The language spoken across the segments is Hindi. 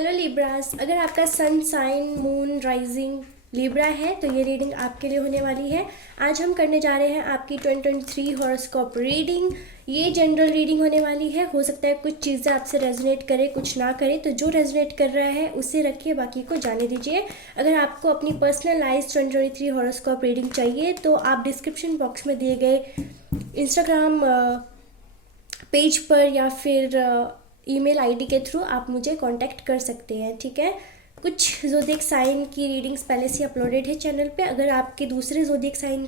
हेलो लिब्रास, अगर आपका sun sign moon rising Libra है तो ये रीडिंग आपके लिए होने वाली है। आज हम करने जा रहे हैं आपकी 2023 हॉरोस्कोप रीडिंग। ये जनरल रीडिंग होने वाली है। हो सकता है कुछ चीज़ें आपसे रेजोनेट करे, कुछ ना करे, तो जो रेजोनेट कर रहा है उसे रखिए, बाकी को जाने दीजिए। अगर आपको अपनी पर्सनलाइज्ड 2023 हॉरोस्कोप रीडिंग चाहिए तो आप डिस्क्रिप्शन बॉक्स में दिए गए इंस्टाग्राम पेज पर या फिर ईमेल आईडी के थ्रू आप मुझे कांटेक्ट कर सकते हैं, ठीक है। कुछ ज़ोडिएक साइन की रीडिंग्स पहले से अपलोडेड है चैनल पे। अगर आपके दूसरे ज़ोडिएक साइन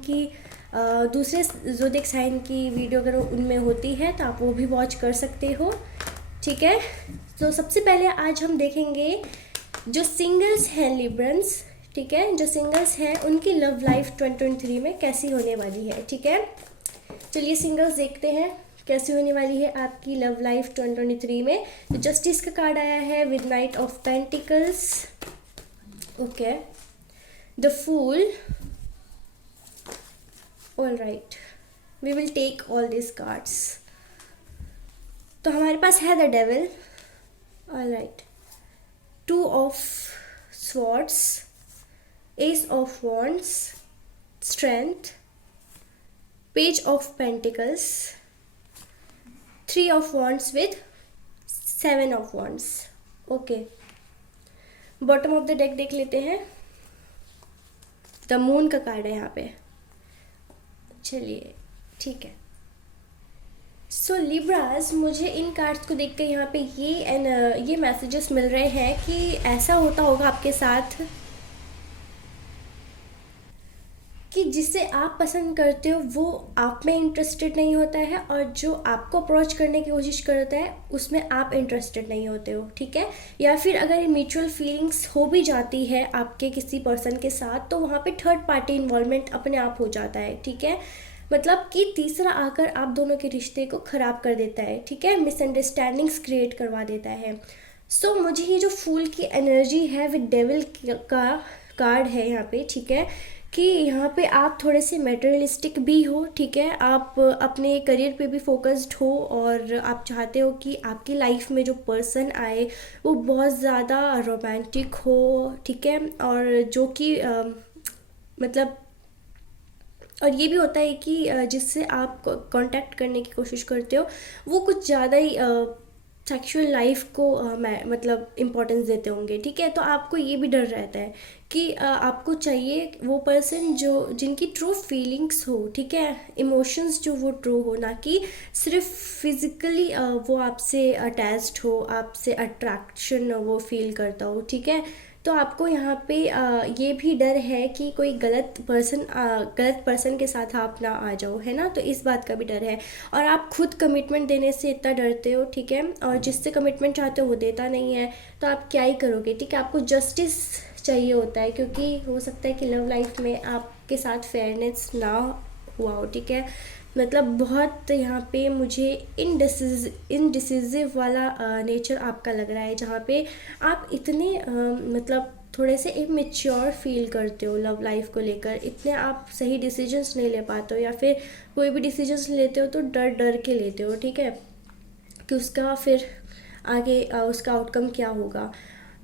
की वीडियो अगर उनमें होती है तो आप वो भी वॉच कर सकते हो, ठीक है। तो सबसे पहले आज हम देखेंगे जो सिंगल्स हैं लिब्रंस, ठीक है, जो सिंगल्स हैं उनकी लव लाइफ 2023 में कैसी होने वाली है, ठीक है। चलिए सिंगल्स देखते हैं कैसी होने वाली है आपकी लव लाइफ 2023 में। तो जस्टिस का कार्ड आया है with knight of pentacles, okay, the fool, all right, we will take all this cards. तो हमारे पास है the devil, all right, two of swords, ace of wands, strength, page of pentacles, three of wands with seven of wands, okay. Bottom of the deck देख लेते हैं। द मून का कार्ड है यहाँ पे, चलिए ठीक है। सो लिब्रास, मुझे इन कार्ड्स को देख कर यहाँ पे ये मैसेजेस मिल रहे हैं कि ऐसा होता होगा आपके साथ कि जिसे आप पसंद करते हो वो आप में इंटरेस्टेड नहीं होता है, और जो आपको अप्रोच करने की कोशिश करता है उसमें आप इंटरेस्टेड नहीं होते हो, ठीक है। या फिर अगर म्यूचुअल फीलिंग्स हो भी जाती है आपके किसी पर्सन के साथ तो वहाँ पे थर्ड पार्टी इन्वॉल्वमेंट अपने आप हो जाता है, ठीक है। मतलब कि तीसरा आकर आप दोनों के रिश्ते को ख़राब कर देता है, ठीक है, मिसअंडरस्टैंडिंग्स क्रिएट करवा देता है। सो मुझे ये जो फूल की एनर्जी है विद डेविल का कार्ड है यहाँ पे, ठीक है, कि यहाँ पे आप थोड़े से मटेरियलिस्टिक भी हो, ठीक है, आप अपने करियर पे भी फोकस्ड हो और आप चाहते हो कि आपकी लाइफ में जो पर्सन आए वो बहुत ज़्यादा रोमांटिक हो, ठीक है, और जो कि मतलब, और ये भी होता है कि जिससे आप कांटेक्ट करने की कोशिश करते हो वो कुछ ज़्यादा ही सेक्सुअल लाइफ को मतलब इम्पोर्टेंस देते होंगे, ठीक है। तो आपको ये भी डर रहता है कि आपको चाहिए वो पर्सन जिनकी ट्रू फीलिंग्स हो, ठीक है, इमोशंस जो वो ट्रू हो, ना कि सिर्फ फिजिकली वो आपसे अटैच्ड हो, आपसे अट्रैक्शन वो फील करता हो, ठीक है। तो आपको यहाँ पे ये भी डर है कि कोई गलत पर्सन के साथ आप ना आ जाओ, है ना, तो इस बात का भी डर है। और आप खुद कमिटमेंट देने से इतना डरते हो, ठीक है, और जिससे कमिटमेंट चाहते हो वो देता नहीं है, तो आप क्या ही करोगे, ठीक है। आपको जस्टिस चाहिए होता है क्योंकि हो सकता है कि लव लाइफ में आपके साथ फेयरनेस ना हुआ हो, ठीक है। मतलब बहुत यहाँ पे मुझे इनडिसिजिव वाला नेचर आपका लग रहा है, जहाँ पे आप इतने मतलब थोड़े से इमेच्योर फील करते हो लव लाइफ को लेकर, इतने आप सही डिसीजंस नहीं ले पाते हो, या फिर कोई भी डिसीजंस लेते हो तो डर डर के लेते हो, ठीक है, कि उसका फिर आगे उसका आउटकम क्या होगा।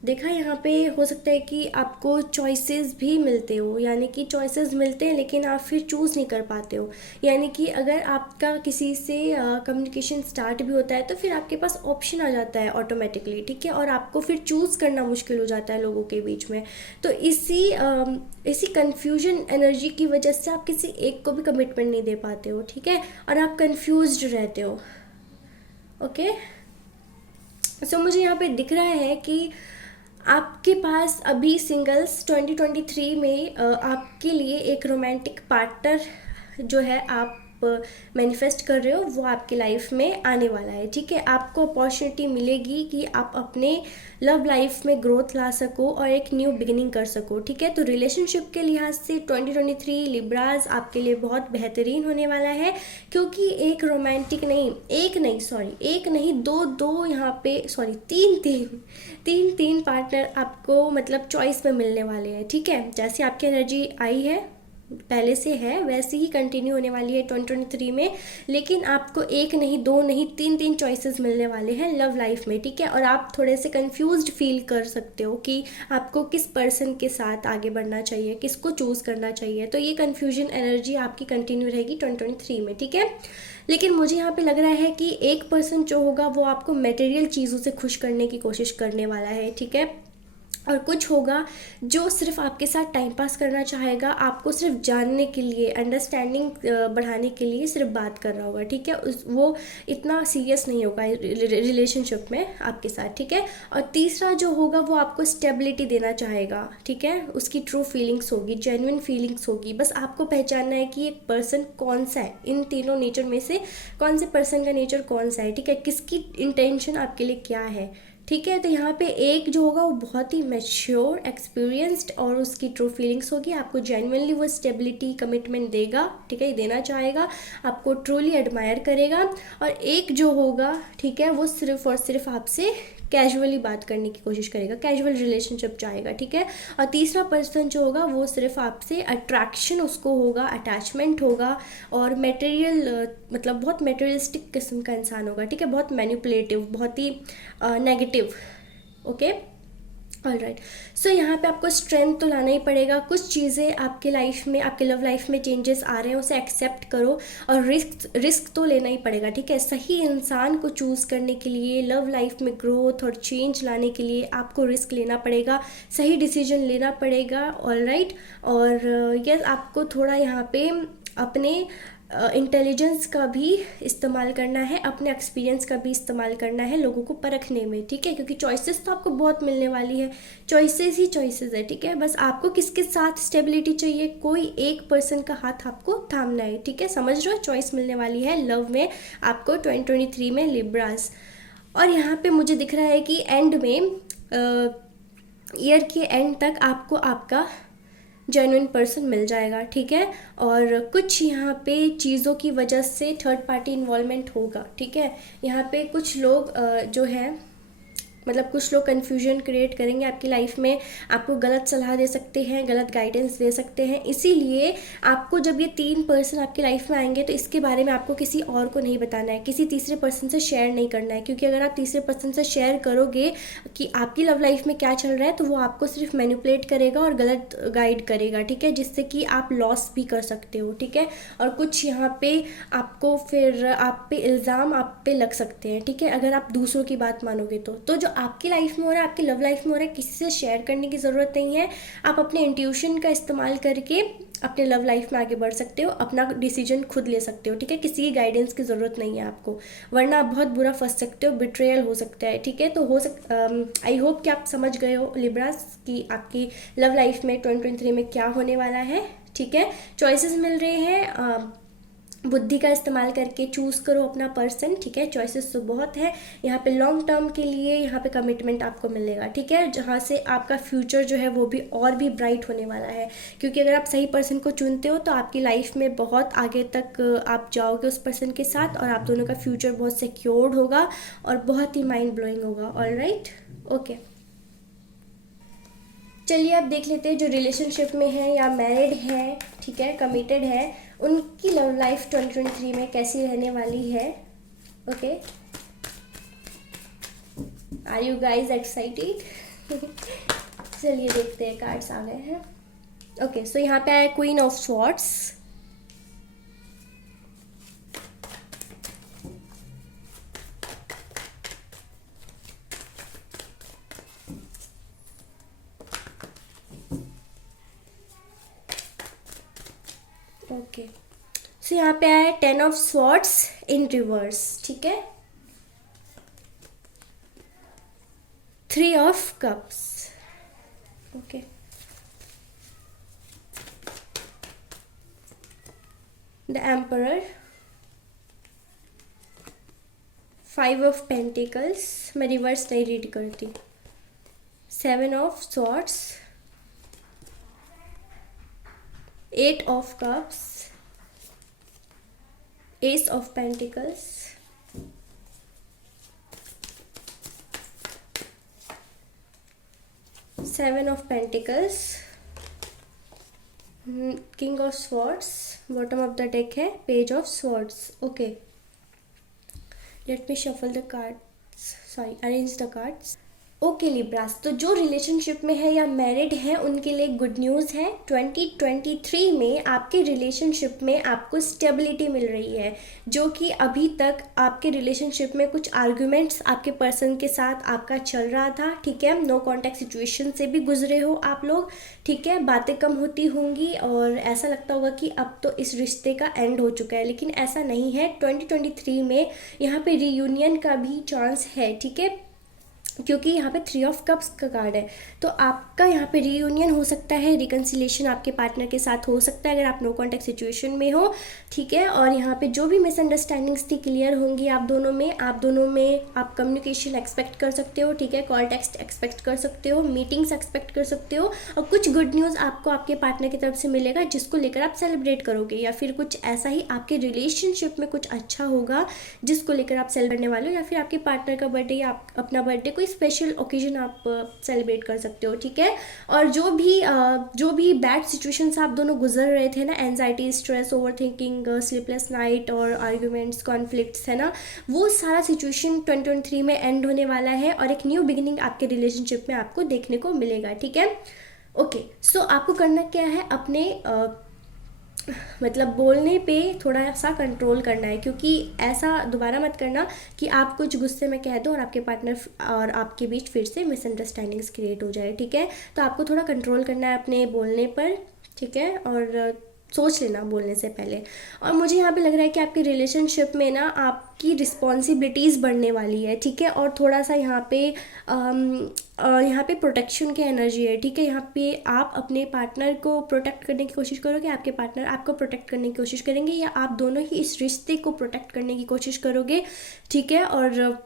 देखा यहाँ पे हो सकता है कि आपको चॉइसेस भी मिलते हो, यानी कि चॉइसेस मिलते हैं लेकिन आप फिर चूज़ नहीं कर पाते हो। यानी कि अगर आपका किसी से कम्युनिकेशन स्टार्ट भी होता है तो फिर आपके पास ऑप्शन आ जाता है ऑटोमेटिकली, ठीक है, और आपको फिर चूज़ करना मुश्किल हो जाता है लोगों के बीच में। तो इसी कन्फ्यूजन एनर्जी की वजह से आप किसी एक को भी कमिटमेंट नहीं दे पाते हो, ठीक है, और आप कन्फ्यूज्ड रहते हो, ओके। सो मुझे यहाँ पे दिख रहा है कि आपके पास अभी सिंगल्स 2023 में आपके लिए एक रोमांटिक पार्टनर जो है आप मैनिफेस्ट कर रहे हो वो आपकी लाइफ में आने वाला है, ठीक है। आपको अपॉर्चुनिटी मिलेगी कि आप अपने लव लाइफ में ग्रोथ ला सको और एक न्यू बिगिनिंग कर सको, ठीक है। तो रिलेशनशिप के लिहाज से 2023 लिब्राज आपके लिए बहुत बेहतरीन होने वाला है, क्योंकि एक रोमांटिक नहीं, एक नहीं दो यहाँ पे तीन पार्टनर आपको मतलब चॉइस में मिलने वाले हैं, ठीक है। जैसे आपकी एनर्जी आई है पहले से है वैसे ही कंटिन्यू होने वाली है 2023 में। लेकिन आपको एक नहीं, दो नहीं, तीन तीन चॉइसेस मिलने वाले हैं लव लाइफ में, ठीक है। और आप थोड़े से कंफ्यूज्ड फील कर सकते हो कि आपको किस पर्सन के साथ आगे बढ़ना चाहिए, किसको चूज़ करना चाहिए। तो ये कन्फ्यूजन एनर्जी आपकी कंटिन्यू रहेगी 2023 में, ठीक है। लेकिन मुझे यहाँ पे लग रहा है कि एक पर्सन जो होगा वो आपको मटेरियल चीज़ों से खुश करने की कोशिश करने वाला है, ठीक है। और कुछ होगा जो सिर्फ आपके साथ टाइम पास करना चाहेगा, आपको सिर्फ जानने के लिए, अंडरस्टैंडिंग बढ़ाने के लिए सिर्फ बात कर रहा होगा, ठीक है। उस वो इतना सीरियस नहीं होगा रिलेशनशिप में आपके साथ, ठीक है। और तीसरा जो होगा वो आपको स्टेबिलिटी देना चाहेगा, ठीक है। उसकी ट्रू फीलिंग्स होगी, जेन्युइन फीलिंग्स होगी। बस आपको पहचानना है कि एक पर्सन कौन सा है, इन तीनों नेचर में से कौन से पर्सन का नेचर कौन सा है, ठीक है। किसकी इंटेंशन आपके लिए क्या है, ठीक है। तो यहाँ पे एक जो होगा वो बहुत ही मैच्योर, एक्सपीरियंस्ड और उसकी ट्रू फीलिंग्स होगी, आपको जेन्युइनली वो स्टेबिलिटी कमिटमेंट देगा, ठीक है, देना चाहेगा, आपको ट्रूली एडमायर करेगा। और एक जो होगा, ठीक है, वो सिर्फ और सिर्फ आपसे कैजुअली बात करने की कोशिश करेगा, कैजुअल रिलेशनशिप चाहेगा, ठीक है। और तीसरा पर्सन जो होगा वो सिर्फ आपसे अट्रैक्शन उसको होगा, अटैचमेंट होगा। और मटेरियल मतलब बहुत मटेरियलिस्टिक किस्म का इंसान होगा, ठीक है, बहुत मैनिपुलेटिव, बहुत ही नेगेटिव, ओके। ऑलराइट। सो यहाँ पे आपको स्ट्रेंथ तो लाना ही पड़ेगा। कुछ चीज़ें आपके लाइफ में, आपके लव लाइफ में चेंजेस आ रहे हैं, उसे एक्सेप्ट करो। और रिस्क तो लेना ही पड़ेगा, ठीक है। सही इंसान को चूज़ करने के लिए, लव लाइफ में ग्रोथ और चेंज लाने के लिए आपको रिस्क लेना पड़ेगा, सही डिसीजन लेना पड़ेगा, ऑलराइट। और यस, आपको थोड़ा यहाँ पे अपने इंटेलिजेंस का भी इस्तेमाल करना है, अपने एक्सपीरियंस का भी इस्तेमाल करना है लोगों को परखने में, ठीक है। क्योंकि चॉइसेस तो आपको बहुत मिलने वाली है, चॉइसेस ही चॉइसेस है, ठीक है। बस आपको किसके साथ स्टेबिलिटी चाहिए, कोई एक पर्सन का हाथ आपको थामना है, ठीक है। समझ रहे हो, चॉइस मिलने वाली है लव में आपको 2023 में लिब्रास। और यहाँ पे मुझे दिख रहा है कि एंड में, ईयर के एंड तक आपको आपका जेन्युइन पर्सन मिल जाएगा, ठीक है। और कुछ यहाँ पे चीज़ों की वजह से थर्ड पार्टी इन्वॉल्वमेंट होगा, ठीक है। यहाँ पे कुछ लोग जो है, मतलब कुछ लोग कन्फ्यूजन क्रिएट करेंगे आपकी लाइफ में, आपको गलत सलाह दे सकते हैं, गलत गाइडेंस दे सकते हैं। इसीलिए आपको जब ये तीन पर्सन आपकी लाइफ में आएंगे तो इसके बारे में आपको किसी और को नहीं बताना है, किसी तीसरे पर्सन से शेयर नहीं करना है। क्योंकि अगर आप तीसरे पर्सन से शेयर करोगे कि आपकी लव लाइफ में क्या चल रहा है, तो वो आपको सिर्फ मैनिपुलेट करेगा और गलत गाइड करेगा, ठीक है, जिससे कि आप लॉस भी कर सकते हो, ठीक है। और कुछ यहाँ पे आपको फिर आप पे इल्ज़ाम आप पे लग सकते हैं, ठीक है, अगर आप दूसरों की बात मानोगे तो जो आपकी लाइफ में हो रहा है, आपकी लव लाइफ में हो रहा है, किसी से शेयर करने की ज़रूरत नहीं है। आप अपने इंट्यूशन का इस्तेमाल करके अपने लव लाइफ में आगे बढ़ सकते हो, अपना डिसीजन खुद ले सकते हो, ठीक है। किसी की गाइडेंस की ज़रूरत नहीं है आपको, वरना आप बहुत बुरा फंस सकते हो, बिट्रेयल हो सकता है, ठीक है। तो आई होप कि आप समझ गए हो लिब्रास कि आपकी लव लाइफ में 2023 में क्या होने वाला है, ठीक है। चॉइसेस मिल रहे हैं, बुद्धि का इस्तेमाल करके चूज़ करो अपना पर्सन, ठीक है। चॉइसेस तो बहुत है यहाँ पे, लॉन्ग टर्म के लिए यहाँ पे कमिटमेंट आपको मिलेगा, ठीक है, जहाँ से आपका फ्यूचर जो है वो भी और भी ब्राइट होने वाला है। क्योंकि अगर आप सही पर्सन को चुनते हो तो आपकी लाइफ में बहुत आगे तक आप जाओगे उस पर्सन के साथ, और आप दोनों का फ्यूचर बहुत सिक्योर्ड होगा और बहुत ही माइंड ब्लोइंग होगा, ऑलराइट, ओके। चलिए अब देख लेते हैं जो रिलेशनशिप में है या मैरिड है, ठीक है, कमिटेड है, उनकी लव लाइफ 2023 में कैसी रहने वाली है, okay. Are you guys excited? चलिए देखते हैं, कार्ड्स आ गए हैं, ओके। सो यहाँ पे आया क्वीन ऑफ स्वॉर्ड्स, ओके। सो यहाँ पे आया 10 ऑफ स्वॉर्ड्स इन रिवर्स, ठीक है, 3 of cups, okay, the emperor, 5 of pentacles, मैं रिवर्स नहीं रीड करती, 7 of swords, 8 of cups, ace of pentacles, 7 of pentacles, king of swords, bottom of the deck है page of swords. Okay, let me shuffle the cards, sorry arrange the cards. Okay Libras, तो जो रिलेशनशिप में है या मैरिड है उनके लिए गुड न्यूज़ है। 2023 में आपके रिलेशनशिप में आपको स्टेबिलिटी मिल रही है, जो कि अभी तक आपके रिलेशनशिप में कुछ आर्ग्यूमेंट्स आपके पर्सन के साथ आपका चल रहा था, ठीक है। नो कॉन्टैक्ट सिचुएशन से भी गुजरे हो आप लोग, ठीक है। बातें कम होती होंगी और ऐसा लगता होगा कि अब तो इस रिश्ते का एंड हो चुका है, लेकिन ऐसा नहीं है। 2023 में यहाँ पे रीयूनियन का भी चांस है, ठीक है, क्योंकि यहाँ पे 3 ऑफ कप्स का कार्ड है। तो आपका यहाँ पे रीयूनियन हो सकता है, रिकन्सिलेशन आपके पार्टनर के साथ हो सकता है अगर आप नो कॉन्टैक्ट सिचुएशन में हो, ठीक है। और यहाँ पे जो भी मिसअंडरस्टैंडिंग्स थी क्लियर होंगी आप दोनों में आप कम्युनिकेशन एक्सपेक्ट कर सकते हो, ठीक है। कॉल टेक्स्ट एक्सपेक्ट कर सकते हो, मीटिंग्स एक्सपेक्ट कर सकते हो, और कुछ गुड न्यूज़ आपको आपके पार्टनर की तरफ से मिलेगा जिसको लेकर आप सेलिब्रेट करोगे, या फिर कुछ ऐसा ही आपके रिलेशनशिप में कुछ अच्छा होगा जिसको लेकर आप सेलिब्रेट करने वाले हो, या फिर आपके पार्टनर का बर्थडे या अपना बर्थडे कोई स्पेशल ओकेजन आप सेलिब्रेट कर सकते हो, ठीक है। और जो भी बैड सिचुएशंस आप दोनों गुजर रहे थे ना, anxiety, stress, over thinking, sleepless night और आर्ग्यूमेंट्स, कॉन्फ्लिक्ट्स है ना, वो सारा सिचुएशन 2023 में एंड होने वाला है और एक न्यू बिगिनिंग आपके रिलेशनशिप में आपको देखने को मिलेगा, ठीक है। ओके, सो आपको करना क्या है, अपने मतलब बोलने पे थोड़ा सा कंट्रोल करना है, क्योंकि ऐसा दोबारा मत करना कि आप कुछ गुस्से में कह दो और आपके पार्टनर और आपके बीच फिर से मिसअंडरस्टैंडिंग्स क्रिएट हो जाए, ठीक है। तो आपको थोड़ा कंट्रोल करना है अपने बोलने पर, ठीक है, और सोच लेना बोलने से पहले। और मुझे यहाँ पे लग रहा है कि आपके रिलेशनशिप में ना आपकी रिस्पॉन्सिबिलिटीज़ बढ़ने वाली है, ठीक है। और थोड़ा सा यहाँ पे प्रोटेक्शन की एनर्जी है, ठीक है। यहाँ पे आप अपने पार्टनर को प्रोटेक्ट करने की कोशिश करोगे, आपके पार्टनर आपको प्रोटेक्ट करने की कोशिश करेंगे, या आप दोनों ही इस रिश्ते को प्रोटेक्ट करने की कोशिश करोगे, ठीक है। और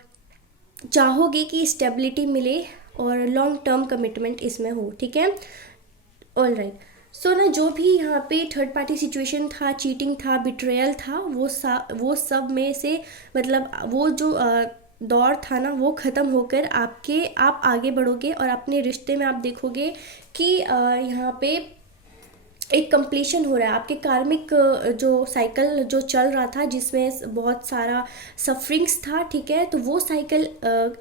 चाहोगे कि स्टेबिलिटी मिले और लॉन्ग टर्म कमिटमेंट इसमें हो, ठीक है। ऑल राइट, सो ना जो भी यहाँ पे थर्ड पार्टी सिचुएशन था, चीटिंग था, बिट्रेयल था, वो सब में से मतलब वो जो दौर था ना, वो ख़त्म होकर आप आगे बढ़ोगे और अपने रिश्ते में आप देखोगे कि यहाँ पे एक कंप्लीशन हो रहा है। आपके कार्मिक जो साइकिल जो चल रहा था जिसमें बहुत सारा सफरिंग्स था, ठीक है, तो वो साइकिल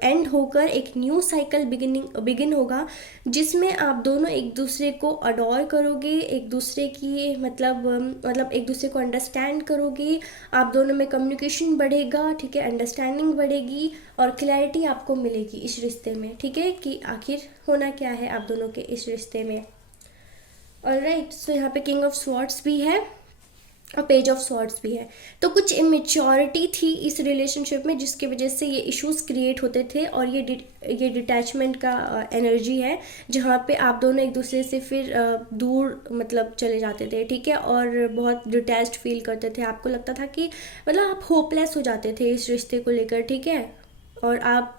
एंड होकर एक न्यू साइकिल बिगिन होगा, जिसमें आप दोनों एक दूसरे को अडोर करोगे, एक दूसरे की मतलब एक दूसरे को अंडरस्टैंड करोगे, आप दोनों में कम्युनिकेशन बढ़ेगा, ठीक है, अंडरस्टैंडिंग बढ़ेगी और क्लैरिटी आपको मिलेगी इस रिश्ते में, ठीक है, कि आखिर होना क्या है आप दोनों के इस रिश्ते में। ऑलराइट, सो यहाँ पे किंग ऑफ स्वॉर्ड्स भी है और पेज ऑफ स्वॉर्ड्स भी है। तो कुछ इमेच्योरिटी थी इस रिलेशनशिप में जिसकी वजह से ये इश्यूज क्रिएट होते थे, और ये डिटैचमेंट का एनर्जी है जहाँ पे आप दोनों एक दूसरे से फिर दूर मतलब चले जाते थे, ठीक है, और बहुत डिटैच्ड फील करते थे। आपको लगता था कि मतलब आप होपलेस हो जाते थे इस रिश्ते को लेकर, ठीक है, और आप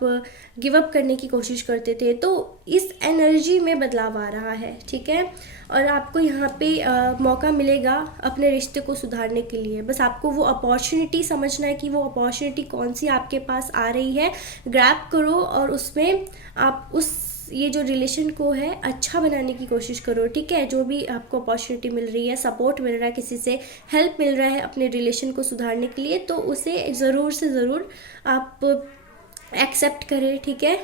गिव अप करने की कोशिश करते थे। तो इस एनर्जी में बदलाव आ रहा है, ठीक है, और आपको यहाँ पे मौका मिलेगा अपने रिश्ते को सुधारने के लिए। बस आपको वो अपॉर्चुनिटी समझना है कि वो अपॉर्चुनिटी कौन सी आपके पास आ रही है, ग्रैब करो और उसमें आप ये जो रिलेशन को है अच्छा बनाने की कोशिश करो, ठीक है। जो भी आपको अपॉर्चुनिटी मिल रही है, सपोर्ट मिल रहा है, किसी से हेल्प मिल रहा है अपने रिलेशन को सुधारने के लिए, तो उसे ज़रूर से ज़रूर आप एक्सेप्ट करें, ठीक है।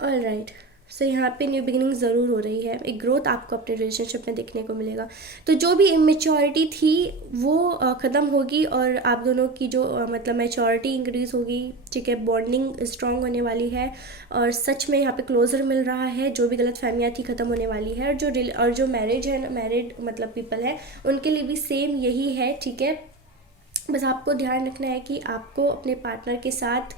ऑल राइट, सो यहाँ पे न्यू बिगिनिंग ज़रूर हो रही है, एक ग्रोथ आपको अपने रिलेशनशिप में देखने को मिलेगा। तो जो भी इमेच्योरिटी थी वो ख़त्म होगी और आप दोनों की जो मतलब मैच्योरिटी इंक्रीज़ होगी, ठीक है, बॉन्डिंग स्ट्रांग होने वाली है और सच में यहाँ पे क्लोजर मिल रहा है। जो भी गलत फहमियाँ थी ख़त्म होने वाली है, और जो मैरिड मतलब पीपल है उनके लिए भी सेम यही है, ठीक है। बस आपको ध्यान रखना है कि आपको अपने पार्टनर के साथ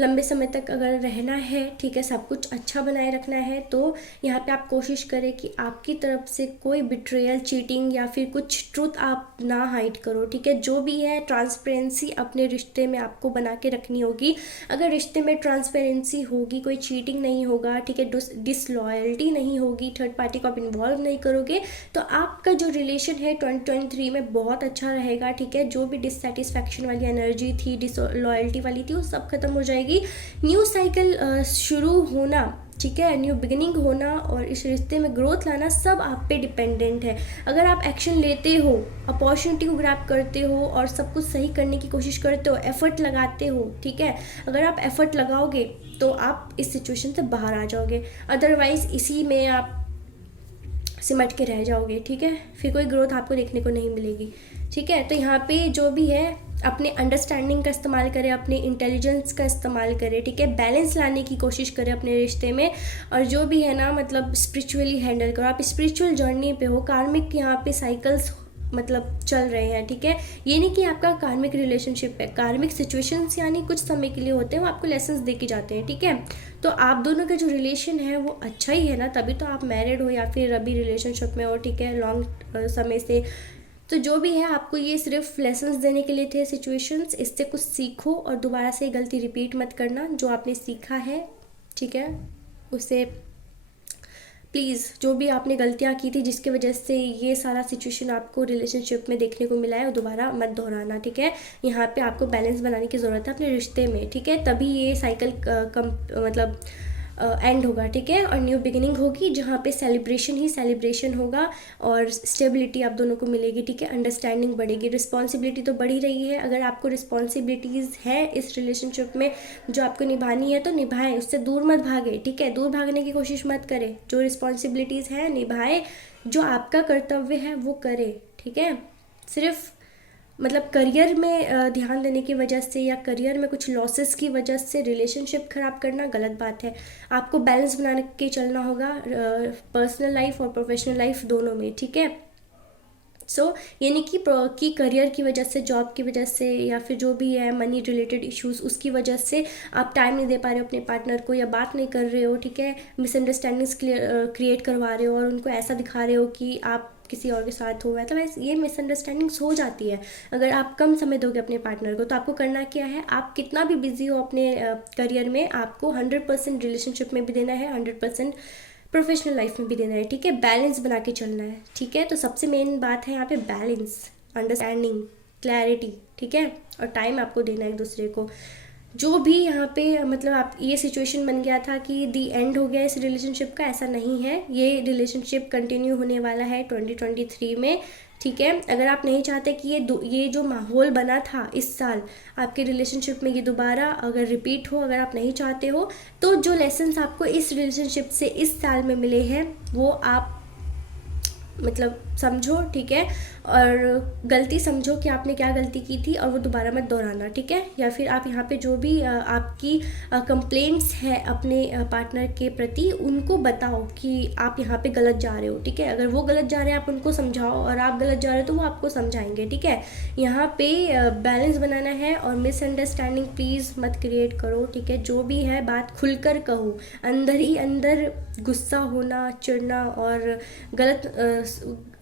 लंबे समय तक अगर रहना है, ठीक है, सब कुछ अच्छा बनाए रखना है, तो यहाँ पे आप कोशिश करें कि आपकी तरफ से कोई बिट्रेयल, चीटिंग या फिर कुछ ट्रुथ आप ना हाइड करो, ठीक है। जो भी है ट्रांसपेरेंसी अपने रिश्ते में आपको बना के रखनी होगी। अगर रिश्ते में ट्रांसपेरेंसी होगी, कोई चीटिंग नहीं होगा, ठीक है, डिसलॉयल्टी नहीं होगी, थर्ड पार्टी को आप इन्वॉल्व नहीं करोगे, तो आपका जो रिलेशन है 2023 में बहुत अच्छा रहेगा, ठीक है। जो भी डिससेटिस्फैक्शन वाली एनर्जी थी, डिसलॉयल्टी वाली थी, वो सब खत्म हो जाएगी। न्यू साइकिल शुरू होना, ठीक है। न्यू बिगिनिंग होना और इस रिश्ते में ग्रोथ लाना सब आप पे डिपेंडेंट है। अगर आप एक्शन लेते हो, अपॉर्चुनिटी को ग्रैब करते हो और सब कुछ सही करने की कोशिश करते हो, एफर्ट लगाते हो, ठीक है, अगर आप एफर्ट लगाओगे तो आप इस सिचुएशन से बाहर आ जाओगे। अदरवाइज इसी में आप सिमट के रह जाओगे, ठीक है, फिर कोई ग्रोथ आपको देखने को नहीं मिलेगी, ठीक है। तो यहाँ पे जो भी है अपने अंडरस्टैंडिंग का इस्तेमाल करें, अपने इंटेलिजेंस का इस्तेमाल करें, ठीक है, बैलेंस लाने की कोशिश करें अपने रिश्ते में, और जो भी है ना मतलब स्पिरिचुअली हैंडल करो। आप स्पिरिचुअल जर्नी पे हो, कार्मिक यहाँ पे साइकिल्स मतलब चल रहे हैं, ठीक है। ये नहीं कि आपका कार्मिक रिलेशनशिप है, कार्मिक सिचुएशंस यानी कुछ समय के लिए होते हैं, वो आपको लेसन्स दे के जाते हैं, ठीक है। तो आप दोनों का जो रिलेशन है वो अच्छा ही है ना, तभी तो आप मैरिड हो या फिर अभी रिलेशनशिप में हो, ठीक है, लॉन्ग समय से। तो जो भी है आपको ये सिर्फ लेसन्स देने के लिए थे सिचुएशंस, इससे कुछ सीखो और दोबारा से गलती रिपीट मत करना। जो आपने सीखा है, ठीक है, उसे प्लीज़, जो भी आपने गलतियाँ की थी जिसकी वजह से ये सारा सिचुएशन आपको रिलेशनशिप में देखने को मिला है, वो दोबारा मत दोहराना, ठीक है। यहाँ पे आपको बैलेंस बनाने की ज़रूरत है अपने रिश्ते में, ठीक है, तभी ये साइकिल मतलब एंड होगा, ठीक है, और न्यू बिगिनिंग होगी जहाँ पे सेलिब्रेशन ही सेलिब्रेशन होगा और स्टेबिलिटी आप दोनों को मिलेगी, ठीक है, अंडरस्टैंडिंग बढ़ेगी। रिस्पॉन्सिबिलिटी तो बढ़ ही रही है, अगर आपको रिस्पॉन्सिबिलिटीज़ है इस रिलेशनशिप में जो आपको निभानी है तो निभाएं, उससे दूर मत भागे, ठीक है, दूर भागने की कोशिश मत करें। जो रिस्पॉन्सिबिलिटीज़ है निभाए, जो आपका कर्तव्य है वो करे, ठीक है। सिर्फ मतलब करियर में ध्यान देने की वजह से या करियर में कुछ लॉसेस की वजह से रिलेशनशिप ख़राब करना गलत बात है। आपको बैलेंस बना के चलना होगा पर्सनल लाइफ और प्रोफेशनल लाइफ दोनों में, ठीक है। सो ये नहीं कि करियर की वजह से, जॉब की वजह से या फिर जो भी है मनी रिलेटेड इश्यूज़ उसकी वजह से आप टाइम नहीं दे पा रहे हो अपने पार्टनर को या बात नहीं कर रहे हो, ठीक है, मिसअंडरस्टैंडिंग्स क्रिएट करवा रहे हो और उनको ऐसा दिखा रहे हो कि आप किसी और के साथ हो, मतलब ये मिसअंडरस्टैंडिंग्स हो जाती है। अगर आप कम समय दोगे अपने पार्टनर को तो आपको करना क्या है, आप कितना भी बिजी हो अपने करियर में, आपको 100% रिलेशनशिप में भी देना है, 100% प्रोफेशनल लाइफ में भी देना है, ठीक है, बैलेंस बना के चलना है, ठीक है। तो सबसे मेन बात है यहाँ पे बैलेंस, अंडरस्टैंडिंग, क्लैरिटी, ठीक है, और टाइम आपको देना है एक दूसरे को। जो भी यहाँ पे मतलब आप ये सिचुएशन बन गया था कि दी एंड हो गया इस रिलेशनशिप का, ऐसा नहीं है, ये रिलेशनशिप कंटिन्यू होने वाला है 2023 में, ठीक है। अगर आप नहीं चाहते कि ये जो माहौल बना था इस साल आपके रिलेशनशिप में ये दोबारा अगर रिपीट हो, अगर आप नहीं चाहते हो, तो जो लेसन्स आपको इस रिलेशनशिप से इस साल में मिले हैं वो आप मतलब समझो, ठीक है, और गलती समझो कि आपने क्या गलती की थी और वो दोबारा मत दोहराना, ठीक है। या फिर आप यहाँ पे जो भी आपकी कंप्लेंट्स है अपने पार्टनर के प्रति उनको बताओ कि आप यहाँ पे गलत जा रहे हो, ठीक है। अगर वो गलत जा रहे हैं आप उनको समझाओ और आप गलत जा रहे हो तो वो आपको समझाएंगे, ठीक है। यहाँ पे बैलेंस बनाना है और मिसअंडरस्टैंडिंग प्लीज़ मत क्रिएट करो, ठीक है। जो भी है बात खुलकर कहो, अंदर ही अंदर गुस्सा होना, चिढ़ना और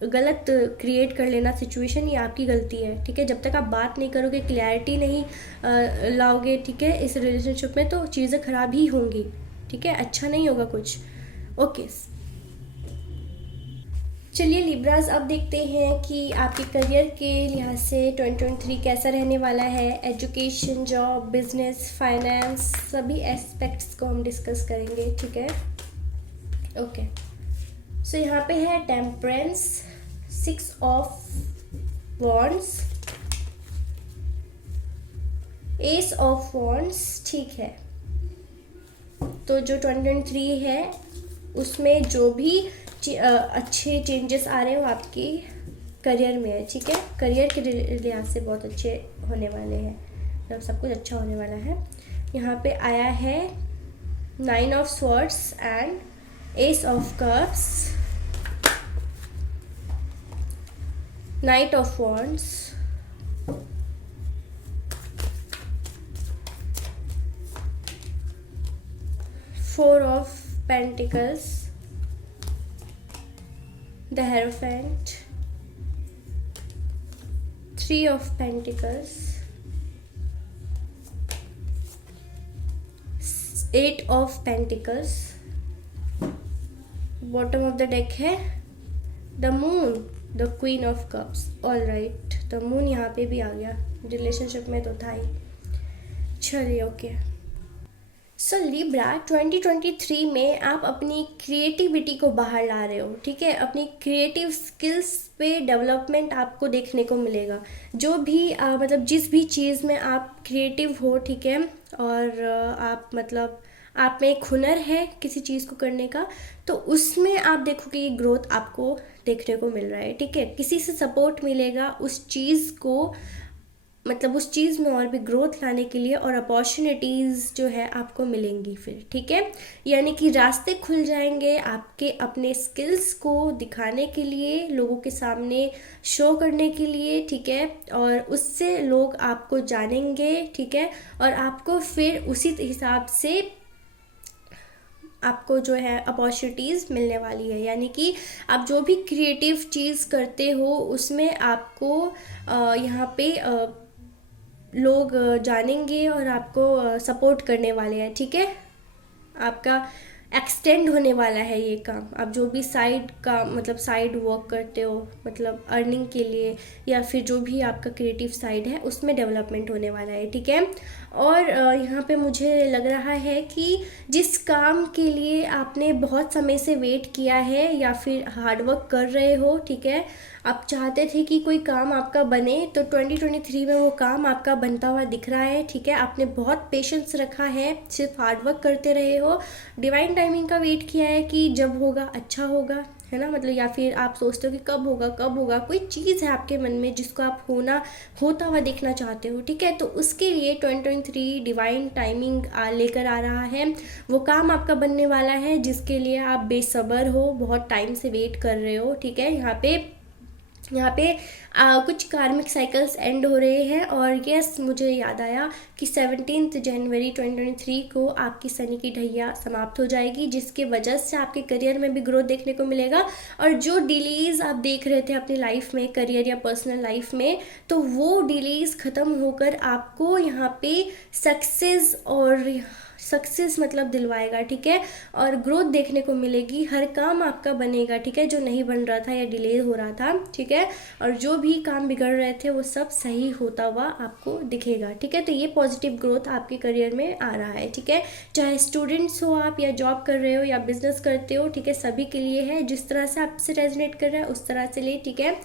गलत क्रिएट कर लेना सिचुएशन, ये आपकी गलती है, ठीक है। जब तक आप बात नहीं करोगे, क्लैरिटी नहीं लाओगे, ठीक है, इस रिलेशनशिप में, तो चीज़ें ख़राब ही होंगी, ठीक है, अच्छा नहीं होगा कुछ। ओके, चलिए लिब्रास, अब देखते हैं कि आपके करियर के लिहाज से 2023 कैसा रहने वाला है। एजुकेशन, जॉब, बिजनेस, फाइनेंस, सभी एस्पेक्ट्स को हम डिस्कस करेंगे, ठीक है। ओके, सो यहाँ पे है temperance, 6 of wands, S of wands, ठीक है। तो जो 2023 है उसमें जो भी अच्छे चेंजेस आ रहे हो आपकी करियर में है, ठीक है, करियर के लिहाज से बहुत अच्छे होने वाले हैं, मतलब सब कुछ अच्छा होने वाला है। यहाँ पे आया है 9 of swords and Ace of Cups, Knight of Wands, Four of Pentacles, the Hierophant, Three of Pentacles, 8 of Pentacles, bottom of the deck है the moon, the queen of cups. All right, the moon यहाँ पे भी आ गया, रिलेशनशिप में तो था ही। चलिए ओके, सो लिब्रा 2023 में आप अपनी क्रिएटिविटी को बाहर ला रहे हो, ठीक है। अपनी क्रिएटिव स्किल्स पे डेवलपमेंट आपको देखने को मिलेगा। जो भी मतलब जिस भी चीज़ में आप क्रिएटिव हो, ठीक है, और आप मतलब आप में एक हुनर है किसी चीज़ को करने का, तो उसमें आप देखोगे ये ग्रोथ आपको देखने को मिल रहा है, ठीक है। किसी से सपोर्ट मिलेगा उस चीज़ को, मतलब उस चीज़ में और भी ग्रोथ लाने के लिए, और अपॉर्चुनिटीज़ जो है आपको मिलेंगी फिर, ठीक है। यानी कि रास्ते खुल जाएंगे आपके अपने स्किल्स को दिखाने के लिए, लोगों के सामने शो करने के लिए, ठीक है। और उससे लोग आपको जानेंगे, ठीक है। और आपको फिर उसी हिसाब से आपको जो है अपॉर्चुनिटीज़ मिलने वाली है। यानी कि आप जो भी क्रिएटिव चीज़ करते हो उसमें आपको यहाँ पे लोग जानेंगे और आपको सपोर्ट करने वाले हैं, ठीक है। आपका एक्सटेंड होने वाला है ये काम। आप जो भी साइड का मतलब साइड वर्क करते हो, मतलब अर्निंग के लिए, या फिर जो भी आपका क्रिएटिव साइड है उसमें डेवलपमेंट होने वाला है, ठीक है। और यहाँ पे मुझे लग रहा है कि जिस काम के लिए आपने बहुत समय से वेट किया है या फिर हार्डवर्क कर रहे हो, ठीक है, आप चाहते थे कि कोई काम आपका बने, तो 2023 में वो काम आपका बनता हुआ दिख रहा है, ठीक है। आपने बहुत पेशेंस रखा है, सिर्फ हार्डवर्क करते रहे हो, डिवाइन टाइमिंग का वेट किया है कि जब होगा अच्छा होगा, है ना। मतलब या फिर आप सोचते हो कि कब होगा कब होगा, कोई चीज़ है आपके मन में जिसको आप होता हुआ देखना चाहते हो, ठीक है। तो उसके लिए 2023 डिवाइन टाइमिंग लेकर आ रहा है। वो काम आपका बनने वाला है जिसके लिए आप बेसब्र हो, बहुत टाइम से वेट कर रहे हो, ठीक है। यहाँ पे कुछ कार्मिक साइकिल्स एंड हो रहे हैं। और यस, मुझे याद आया कि 17 जनवरी 2023 को आपकी शनि की ढैया समाप्त हो जाएगी, जिसके वजह से आपके करियर में भी ग्रोथ देखने को मिलेगा। और जो डिलेज आप देख रहे थे अपनी लाइफ में, करियर या पर्सनल लाइफ में, तो वो डिलेज ख़त्म होकर आपको यहाँ पे सक्सेस मतलब दिलवाएगा, ठीक है। और ग्रोथ देखने को मिलेगी, हर काम आपका बनेगा, ठीक है, जो नहीं बन रहा था या डिले हो रहा था, ठीक है। और जो भी काम बिगड़ रहे थे वो सब सही होता हुआ आपको दिखेगा, ठीक है। तो ये पॉजिटिव ग्रोथ आपके करियर में आ रहा है, ठीक है। चाहे स्टूडेंट्स हो आप, या जॉब कर रहे हो, या बिजनेस करते हो, ठीक है, सभी के लिए है। जिस तरह से आपसे रेजोनेट कर रहा है उस तरह से ले, ठीक है।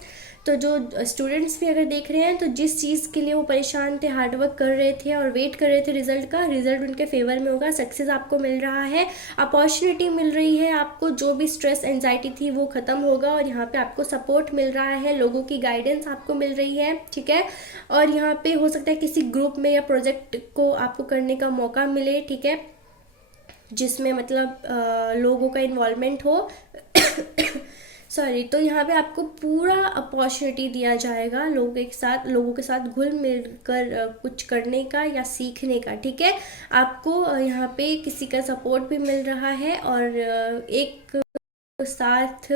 तो जो स्टूडेंट्स भी अगर देख रहे हैं, तो जिस चीज़ के लिए वो परेशान थे, हार्डवर्क कर रहे थे और वेट कर रहे थे रिजल्ट का, रिजल्ट उनके फेवर में होगा, सक्सेस आपको मिल रहा है, अपॉर्चुनिटी मिल रही है आपको, जो भी स्ट्रेस एंजाइटी थी वो ख़त्म होगा। और यहाँ पे आपको सपोर्ट मिल रहा है, लोगों की गाइडेंस आपको मिल रही है, ठीक है। और यहाँ पे हो सकता है किसी ग्रुप में या प्रोजेक्ट को आपको करने का मौका मिले, ठीक है, जिसमें मतलब लोगों का इन्वॉल्वमेंट हो सॉरी। तो यहाँ पे आपको पूरा अपॉर्चुनिटी दिया जाएगा लोगों के साथ घुल मिल कर कुछ करने का या सीखने का, ठीक है। आपको यहाँ पे किसी का सपोर्ट भी मिल रहा है, और एक साथ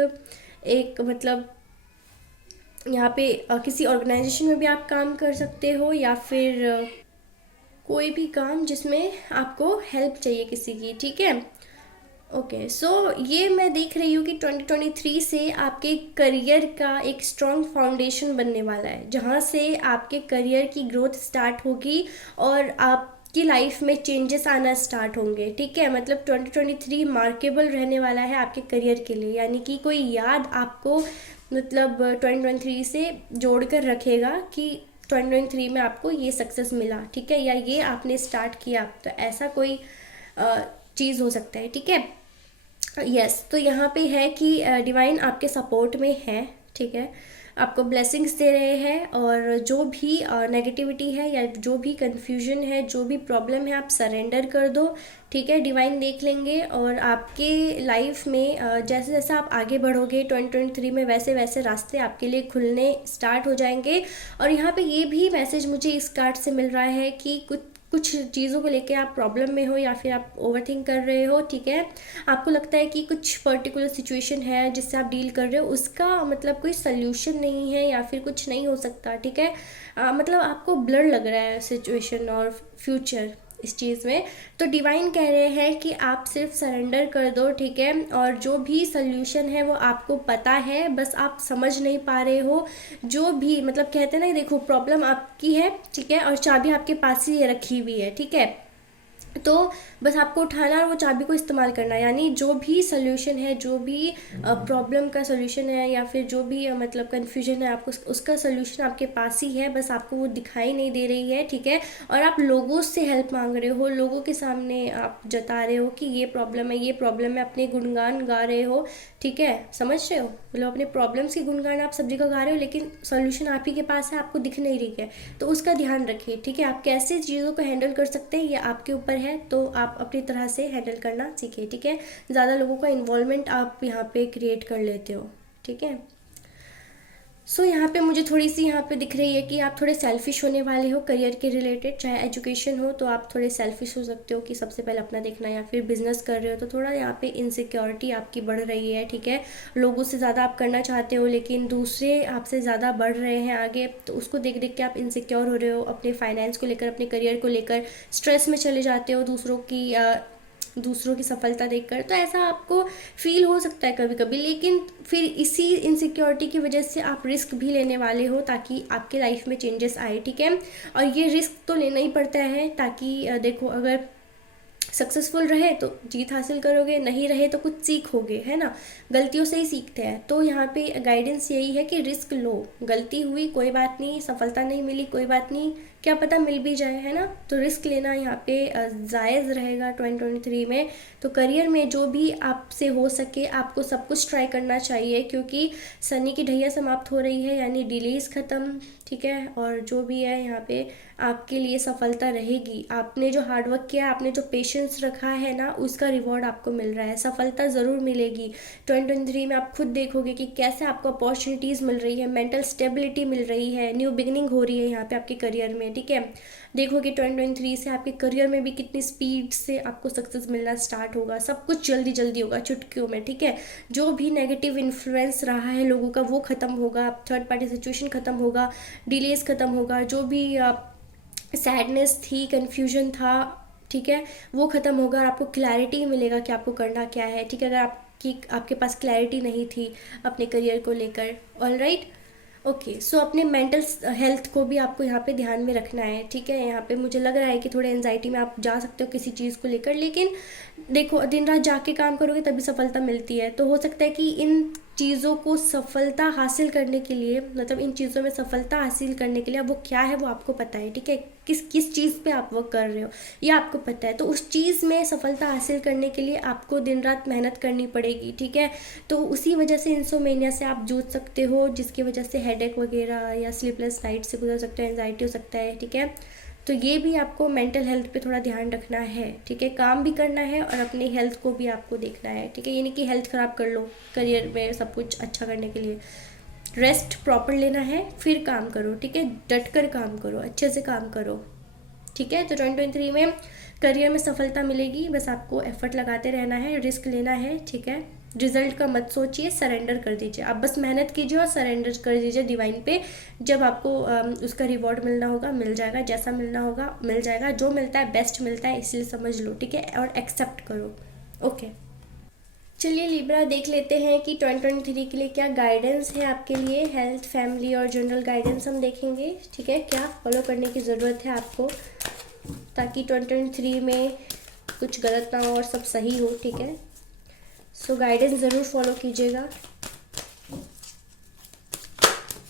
एक मतलब यहाँ पे किसी ऑर्गेनाइजेशन में भी आप काम कर सकते हो, या फिर कोई भी काम जिसमें आपको हेल्प चाहिए किसी की, ठीक है। ओके, सो ये मैं देख रही हूँ कि 2023 से आपके करियर का एक स्ट्रॉन्ग फाउंडेशन बनने वाला है, जहाँ से आपके करियर की ग्रोथ स्टार्ट होगी और आपकी लाइफ में चेंजेस आना स्टार्ट होंगे, ठीक है। मतलब 2023 मार्केबल रहने वाला है आपके करियर के लिए, यानी कि कोई याद आपको मतलब 2023 से जोड़ कर रखेगा कि 2023 में आपको ये सक्सेस मिला, ठीक है, या ये आपने स्टार्ट किया, तो ऐसा कोई चीज़ हो सकता है, ठीक है। यस, तो यहाँ पे है कि डिवाइन आपके सपोर्ट में है, ठीक है, आपको ब्लेसिंग्स दे रहे हैं। और जो भी नेगेटिविटी है या जो भी कन्फ्यूजन है, जो भी प्रॉब्लम है, आप सरेंडर कर दो, ठीक है। डिवाइन देख लेंगे, और आपके लाइफ में जैसे जैसे आप आगे बढ़ोगे 2023 में, वैसे वैसे रास्ते आपके लिए खुलने स्टार्ट हो जाएंगे। और यहाँ पे ये भी मैसेज मुझे इस कार्ड से मिल रहा है कि कुछ चीज़ों को लेके आप प्रॉब्लम में हो, या फिर आप ओवरथिंक कर रहे हो, ठीक है। आपको लगता है कि कुछ पर्टिकुलर सिचुएशन है जिससे आप डील कर रहे हो, उसका मतलब कोई सल्यूशन नहीं है, या फिर कुछ नहीं हो सकता, ठीक है। मतलब आपको ब्लर लग रहा है सिचुएशन और फ्यूचर इस चीज़ में। तो डिवाइन कह रहे हैं कि आप सिर्फ सरेंडर कर दो, ठीक है। और जो भी सल्यूशन है वो आपको पता है, बस आप समझ नहीं पा रहे हो। जो भी मतलब कहते हैं ना, देखो प्रॉब्लम आपकी है, ठीक है, और चाबी आपके पास ही रखी हुई है, ठीक है। तो बस आपको उठाना और वो चाबी को इस्तेमाल करना है। यानी जो भी सोल्यूशन है, जो भी प्रॉब्लम का सोल्यूशन है, या फिर जो भी मतलब कन्फ्यूजन है, आपको उसका सोल्यूशन आपके पास ही है, बस आपको वो दिखाई नहीं दे रही है, ठीक है। और आप लोगों से हेल्प मांग रहे हो, लोगों के सामने आप जता रहे हो कि ये प्रॉब्लम है, ये प्रॉब्लम है, अपने गुणगान गा रहे हो, ठीक है, समझ रहे हो, मतलब अपने प्रॉब्लम्स की गुणगान आप सब जगह गा रहे हो, लेकिन सोल्यूशन आप ही के पास है, आपको दिख नहीं रही है। तो उसका ध्यान रखिए, ठीक है। आप कैसे चीज़ों को हैंडल कर सकते हैं ये आपके ऊपर है, तो आप अपनी तरह से हैंडल करना सीखिए, ठीक है। ज़्यादा लोगों का इन्वॉल्वमेंट आप यहाँ पे क्रिएट कर लेते हो, ठीक है। सो यहाँ पे मुझे थोड़ी सी यहाँ पे दिख रही है कि आप थोड़े सेल्फिश होने वाले हो करियर के रिलेटेड, चाहे एजुकेशन हो तो आप थोड़े सेल्फिश हो सकते हो कि सबसे पहले अपना देखना, या फिर बिजनेस कर रहे हो तो थोड़ा यहाँ पे इनसिक्योरिटी आपकी बढ़ रही है, ठीक है। लोगों से ज़्यादा आप करना चाहते हो लेकिन दूसरे आपसे ज़्यादा बढ़ रहे हैं आगे, तो उसको देख देख के आप इनसिक्योर हो रहे हो, अपने फाइनेंस को लेकर, अपने करियर को लेकर स्ट्रेस में चले जाते हो, दूसरों की सफलता देखकर। तो ऐसा आपको फील हो सकता है कभी कभी, लेकिन फिर इसी इनसिक्योरिटी की वजह से आप रिस्क भी लेने वाले हो ताकि आपके लाइफ में चेंजेस आए, ठीक है। और ये रिस्क तो लेना ही पड़ता है ताकि देखो, अगर सक्सेसफुल रहे तो जीत हासिल करोगे, नहीं रहे तो कुछ सीखोगे, है ना। गलतियों से ही सीखते हैं। तो यहाँ पे गाइडेंस यही है कि रिस्क लो, गलती हुई कोई बात नहीं, सफलता नहीं मिली कोई बात नहीं, क्या पता मिल भी जाए, है ना। तो रिस्क लेना यहाँ पे जायज़ रहेगा 2023 में। तो करियर में जो भी आपसे हो सके आपको सब कुछ ट्राई करना चाहिए, क्योंकि शनि की ढैया समाप्त हो रही है, यानी डिलेज ख़त्म, ठीक है। और जो भी है यहाँ पे आपके लिए सफलता रहेगी। आपने जो हार्डवर्क किया, आपने जो पेशेंस रखा है ना, उसका रिवॉर्ड आपको मिल रहा है, सफलता ज़रूर मिलेगी। 2023 में आप खुद देखोगे कि कैसे आपको अपॉर्चुनिटीज़ मिल रही है, मेंटल स्टेबिलिटी मिल रही है, न्यू बिगनिंग हो रही है यहाँ पे आपके करियर में, ठीक है। देखोगे 2023 से आपके करियर में भी कितनी स्पीड से आपको सक्सेस मिलना स्टार्ट होगा, सब कुछ जल्दी जल्दी होगा, चुटकियों में, ठीक है। जो भी नेगेटिव इन्फ्लुएंस रहा है लोगों का वो ख़त्म होगा, थर्ड पार्टी सिचुएशन ख़त्म होगा, डिलेज ख़त्म होगा, जो भी सैडनेस थी, कन्फ्यूजन था, ठीक है, वो ख़त्म होगा और आपको क्लैरिटी मिलेगा कि आपको करना क्या है, ठीक है। अगर आपके पास क्लैरिटी नहीं थी अपने करियर को लेकर, ऑल राइट, ओके। सो अपने मेंटल हेल्थ को भी आपको यहाँ पे ध्यान में रखना है, ठीक है। यहाँ पे मुझे लग रहा है कि थोड़े एनजाइटी में आप जा सकते हो किसी चीज़ को लेकर, लेकिन देखो, दिन रात जाके काम करोगे तभी सफलता मिलती है। तो हो सकता है कि इन चीज़ों को सफलता हासिल करने के लिए, मतलब इन चीज़ों में सफलता हासिल करने के लिए, अब वो क्या है वो आपको पता है, ठीक है। किस किस चीज़ पे आप वर्क कर रहे हो ये आपको पता है, तो उस चीज़ में सफलता हासिल करने के लिए आपको दिन रात मेहनत करनी पड़ेगी, ठीक है। तो उसी वजह से इंसोमेनिया से आप जूझ सकते हो, जिसकी वजह से हेडेक वगैरह या स्लीपलेस नाइट से गुजर सकते हो, एंजाइटी हो सकता है, ठीक है। तो ये भी आपको मेंटल हेल्थ पे थोड़ा ध्यान रखना है, ठीक है। काम भी करना है और अपनी हेल्थ को भी आपको देखना है, ठीक है। ये नहीं कि हेल्थ ख़राब कर लो करियर में सब कुछ अच्छा करने के लिए। रेस्ट प्रॉपर लेना है, फिर काम करो, ठीक है। डट कर काम करो, अच्छे से काम करो, ठीक है। तो 2023 में करियर में सफलता मिलेगी, बस आपको एफर्ट लगाते रहना है, रिस्क लेना है, ठीक है। रिजल्ट का मत सोचिए, सरेंडर कर दीजिए, आप बस मेहनत कीजिए और सरेंडर कर दीजिए डिवाइन पे। जब आपको उसका रिवॉर्ड मिलना होगा मिल जाएगा, जैसा मिलना होगा मिल जाएगा, जो मिलता है बेस्ट मिलता है, इसलिए समझ लो, ठीक है, और एक्सेप्ट करो, ओके। चलिए लिब्रा, देख लेते हैं कि 2023 के लिए क्या गाइडेंस है आपके लिए। हेल्थ, फैमिली और जनरल गाइडेंस हम देखेंगे, ठीक है। क्या फॉलो करने की ज़रूरत है आपको ताकि 2023 में कुछ गलत ना हो और सब सही हो, ठीक है। सो गाइडेंस ज़रूर फॉलो कीजिएगा,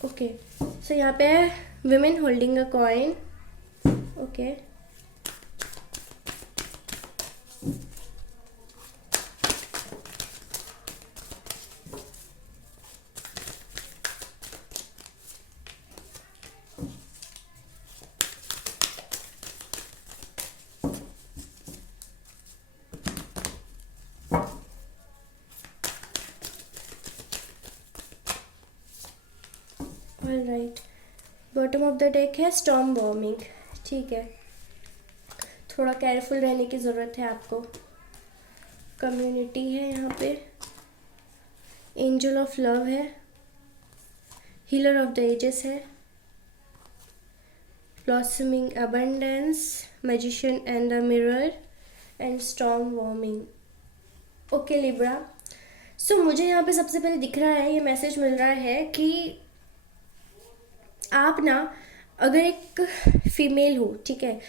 ओके। सो यहाँ पे है women holding a coin, okay. Alright, bottom of the deck है स्टॉर्म वॉर्मिंग, ठीक है। थोड़ा केयरफुल रहने की ज़रूरत है आपको। कम्युनिटी है यहाँ पे, एंजल ऑफ लव है, हीलर ऑफ द एजेस है, blossoming abundance, magician and the mirror and storm warming, okay Libra. So मुझे यहाँ पे सबसे पहले दिख रहा है, ये मैसेज मिल रहा है कि आप ना, अगर एक फीमेल हो, ठीक है,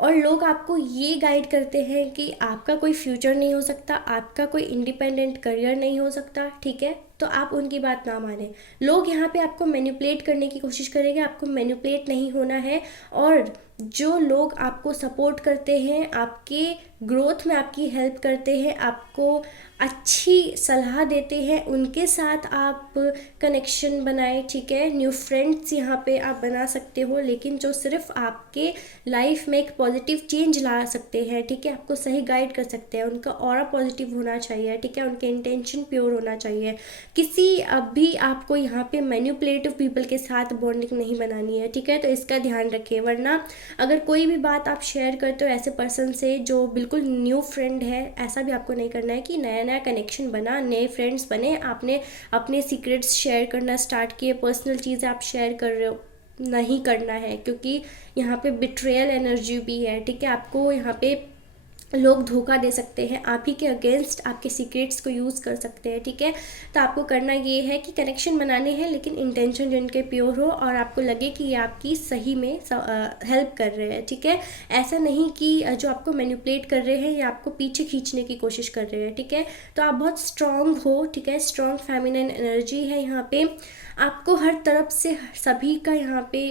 और लोग आपको ये गाइड करते हैं कि आपका कोई फ्यूचर नहीं हो सकता, आपका कोई इंडिपेंडेंट करियर नहीं हो सकता, ठीक है, तो आप उनकी बात ना माने। लोग यहाँ पे आपको मैनिपुलेट करने की कोशिश करेंगे, आपको मैनिपुलेट नहीं होना है। और जो लोग आपको सपोर्ट करते हैं, आपके ग्रोथ में आपकी हेल्प करते हैं, आपको अच्छी सलाह देते हैं, उनके साथ आप कनेक्शन बनाए, ठीक है। न्यू फ्रेंड्स यहाँ पे आप बना सकते हो, लेकिन जो सिर्फ आपके लाइफ में एक पॉजिटिव चेंज ला सकते हैं, ठीक है, आपको सही गाइड कर सकते हैं, उनका ऑरा पॉजिटिव होना चाहिए, ठीक है, उनके इंटेंशन प्योर होना चाहिए। किसी अभी आपको यहाँ पे मैनिपुलेटिव पीपल के साथ बॉन्डिंग नहीं बनानी है, ठीक है, तो इसका ध्यान रखें। वरना अगर कोई भी बात आप शेयर करते हो ऐसे पर्सन से जो बिल्कुल न्यू फ्रेंड है, ऐसा भी आपको नहीं करना है कि नया नया कनेक्शन बना, नए फ्रेंड्स बने, आपने अपने सीक्रेट्स शेयर करना स्टार्ट किए, पर्सनल चीज़ें आप शेयर कर रहे हो, नहीं करना है, क्योंकि यहाँ पे बिट्रेयल एनर्जी भी है, ठीक है। आपको यहाँ पे लोग धोखा दे सकते हैं, आप ही के अगेंस्ट आपके सीक्रेट्स को यूज़ कर सकते हैं, ठीक है। तो आपको करना ये है कि कनेक्शन बनाने हैं, लेकिन इंटेंशन जिनके प्योर हो और आपको लगे कि ये आपकी सही में हेल्प कर रहे हैं, ठीक है। ऐसा नहीं कि जो आपको मैनिपुलेट कर रहे हैं या आपको पीछे खींचने की कोशिश कर रहे हैं, ठीक है। तो आप बहुत स्ट्रांग हो, ठीक है, स्ट्रांग फेमिनिन एनर्जी है यहाँ पे, आपको हर तरफ से सभी का यहाँ पे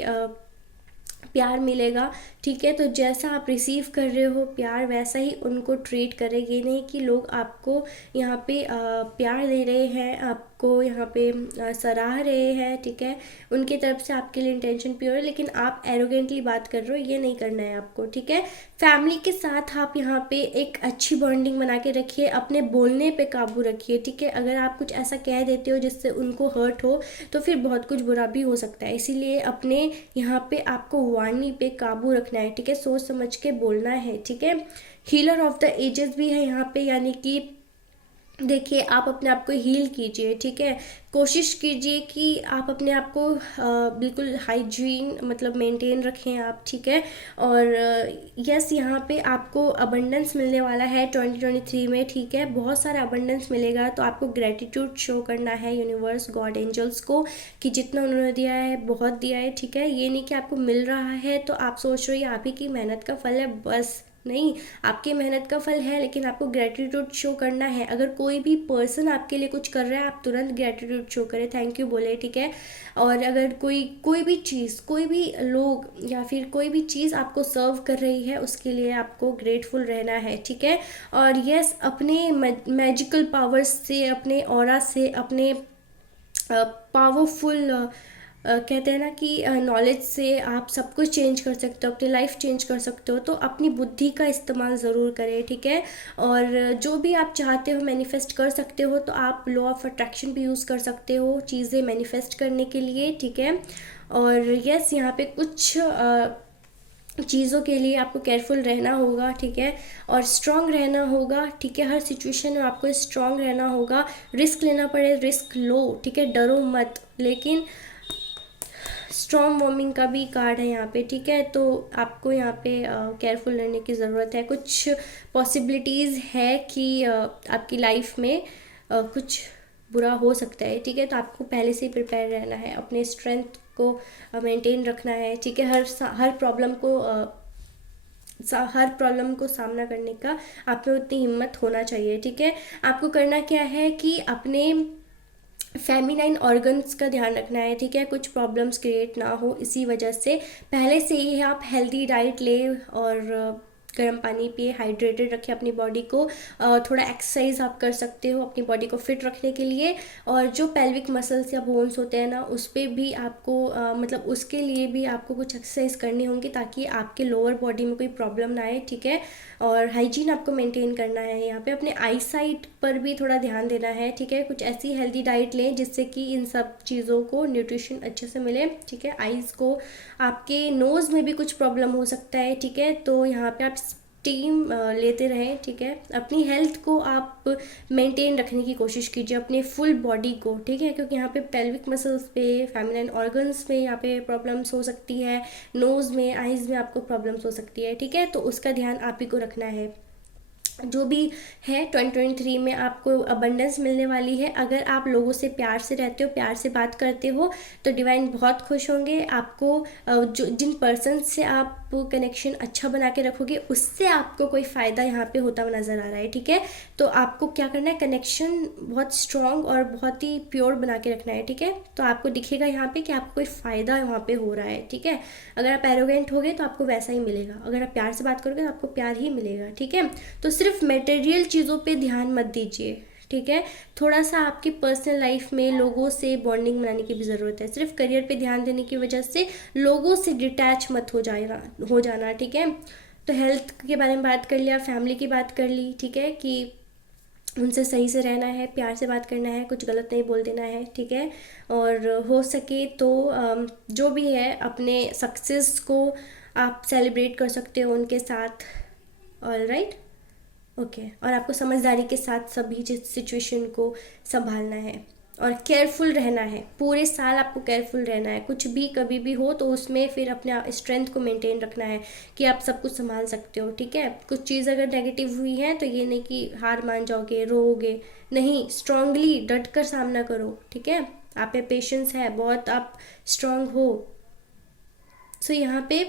प्यार मिलेगा, ठीक है। तो जैसा आप रिसीव कर रहे हो प्यार, वैसा ही उनको ट्रीट करें। ये नहीं कि लोग आपको यहाँ पे प्यार दे रहे हैं, आपको यहाँ पे सराह रहे हैं, ठीक है, उनकी तरफ से आपके लिए इंटेंशन प्योर है, लेकिन आप एरोगेंटली बात कर रहे हो, ये नहीं करना है आपको, ठीक है। फैमिली के साथ आप यहाँ पे एक अच्छी बॉन्डिंग बना के रखिए, अपने बोलने पे काबू रखिए, ठीक है। अगर आप कुछ ऐसा कह देते हो जिससे उनको हर्ट हो, तो फिर बहुत कुछ बुरा भी हो सकता है, इसीलिए अपने यहाँ पे आपको वाणी पे काबू रखना है, ठीक है, सोच समझ के बोलना है, ठीक है। हीलर ऑफ द एजेस भी है यहाँ पे, यानी कि देखिए आप अपने आप को हील कीजिए, ठीक है। कोशिश कीजिए कि आप अपने आप को बिल्कुल हाइजीन मतलब मेंटेन रखें आप, ठीक है। और यस यहाँ पे आपको अबंडेंस मिलने वाला है 2023 में, ठीक है, बहुत सारा अबंडेंस मिलेगा। तो आपको ग्रेटिट्यूड शो करना है यूनिवर्स, गॉड, एंजल्स को, कि जितना उन्होंने दिया है बहुत दिया है, ठीक है। ये नहीं कि आपको मिल रहा है तो आप सोच रहे हो आप ही की मेहनत का फल है, बस नहीं, आपकी मेहनत का फल है, लेकिन आपको ग्रेटिट्यूड शो करना है। अगर कोई भी पर्सन आपके लिए कुछ कर रहा है, आप तुरंत ग्रेटिट्यूड शो करें, थैंक यू बोले, ठीक है। और अगर कोई भी चीज़, कोई भी लोग या फिर कोई भी चीज़ आपको सर्व कर रही है, उसके लिए आपको ग्रेटफुल रहना है, ठीक है। और यस, अपने मैजिकल पावर्स से, अपने ऑरा से, अपने पावरफुल कहते हैं ना कि नॉलेज से आप सब कुछ चेंज कर सकते हो, अपनी लाइफ चेंज कर सकते हो। तो अपनी बुद्धि का इस्तेमाल ज़रूर करें, ठीक है। और जो भी आप चाहते हो मैनिफेस्ट कर सकते हो, तो आप लॉ ऑफ अट्रैक्शन भी यूज़ कर सकते हो चीज़ें मैनिफेस्ट करने के लिए, ठीक है। और यस यहाँ पे कुछ चीज़ों के लिए आपको केयरफुल रहना होगा, ठीक है, और स्ट्रांग रहना होगा, ठीक है। हर सिचुएशन में आपको स्ट्रांग रहना होगा, रिस्क लेना पड़े रिस्क लो, ठीक है, डरो मत, लेकिन स्ट्रॉन्ग वार्मिंग का भी कार्ड है यहाँ पे, ठीक है। तो आपको यहाँ पे केयरफुल रहने की ज़रूरत है। कुछ पॉसिबिलिटीज़ है कि आपकी लाइफ में कुछ बुरा हो सकता है, ठीक है। तो आपको पहले से ही प्रिपेयर रहना है, अपने स्ट्रेंथ को मेंटेन रखना है, ठीक है। हर प्रॉब्लम को सामना करने का आप में उतनी हिम्मत होना चाहिए, ठीक है। आपको करना क्या है कि अपने फेमिनाइन ऑर्गन्स का ध्यान रखना है, ठीक है, कुछ प्रॉब्लम्स क्रिएट ना हो इसी वजह से। पहले से ही आप हेल्दी डाइट ले और गर्म पानी पिए, हाइड्रेटेड रखें अपनी बॉडी को। थोड़ा एक्सरसाइज आप कर सकते हो अपनी बॉडी को फिट रखने के लिए। और जो पेल्विक मसल्स या बोन्स होते हैं ना, उस पर भी आपको मतलब उसके लिए भी आपको कुछ एक्सरसाइज करनी होंगी, ताकि आपके लोअर बॉडी में कोई प्रॉब्लम ना आए, ठीक है। और हाइजीन आपको मेंटेन करना है यहाँ पे। अपने आई साइट पर भी थोड़ा ध्यान देना है, ठीक है। कुछ ऐसी हेल्दी डाइट लें जिससे कि इन सब चीज़ों को न्यूट्रिशन अच्छे से मिले, ठीक है। आइज़ को, आपके नोज़ में भी कुछ प्रॉब्लम हो सकता है, ठीक है। तो यहाँ पे आप स्टीम लेते रहें, ठीक है। अपनी हेल्थ को आप मेंटेन रखने की कोशिश कीजिए, अपने फुल बॉडी को, ठीक है, क्योंकि यहाँ पे पेल्विक मसल्स पे, फेमिनाइन ऑर्गन्स में यहाँ पे प्रॉब्लम्स हो सकती है, नोज़ में, आइज़ में आपको प्रॉब्लम्स हो सकती है, ठीक है। तो उसका ध्यान आप ही को रखना है। जो भी है 2023 में आपको अबंडेंस मिलने वाली है। अगर आप लोगों से प्यार से रहते हो, प्यार से बात करते हो, तो डिवाइन बहुत खुश होंगे आपको। जो जिन पर्सन से आप कनेक्शन अच्छा बना के रखोगे, उससे आपको कोई फ़ायदा यहाँ पे होता हुआ नज़र आ रहा है, ठीक है। तो आपको क्या करना है, कनेक्शन बहुत स्ट्रॉन्ग और बहुत ही प्योर बना के रखना है, ठीक है। तो आपको दिखेगा यहाँ पे कि आपको कोई फ़ायदा यहाँ पे हो रहा है, ठीक है। अगर आप एरोगेंट होगे तो आपको वैसा ही मिलेगा, अगर आप प्यार से बात करोगे तो आपको प्यार ही मिलेगा, ठीक है। तो सिर्फ मटेरियल चीज़ों पे ध्यान मत दीजिए, ठीक है। थोड़ा सा आपकी पर्सनल लाइफ में लोगों से बॉन्डिंग बनाने की भी ज़रूरत है। सिर्फ करियर पे ध्यान देने की वजह से लोगों से डिटैच मत हो जाना, ठीक है। तो हेल्थ के बारे में बात कर लिया, फैमिली की बात कर ली, ठीक है, कि उनसे सही से रहना है, प्यार से बात करना है, कुछ गलत नहीं बोल देना है, ठीक है। और हो सके तो जो भी है अपने सक्सेस को आप सेलिब्रेट कर सकते हो उनके साथ। All right, okay. और आपको समझदारी के साथ सभी सिचुएशन को संभालना है और केयरफुल रहना है। पूरे साल आपको केयरफुल रहना है, कुछ भी कभी भी हो तो उसमें फिर अपने स्ट्रेंथ को मेंटेन रखना है कि आप सब कुछ संभाल सकते हो, ठीक है। कुछ चीज़ अगर नेगेटिव हुई है तो ये नहीं कि हार मान जाओगे, रोओगे, नहीं, स्ट्रांगली डट कर सामना करो, ठीक है। आप पे पेशेंस है बहुत, आप स्ट्रांग हो। सो यहाँ पे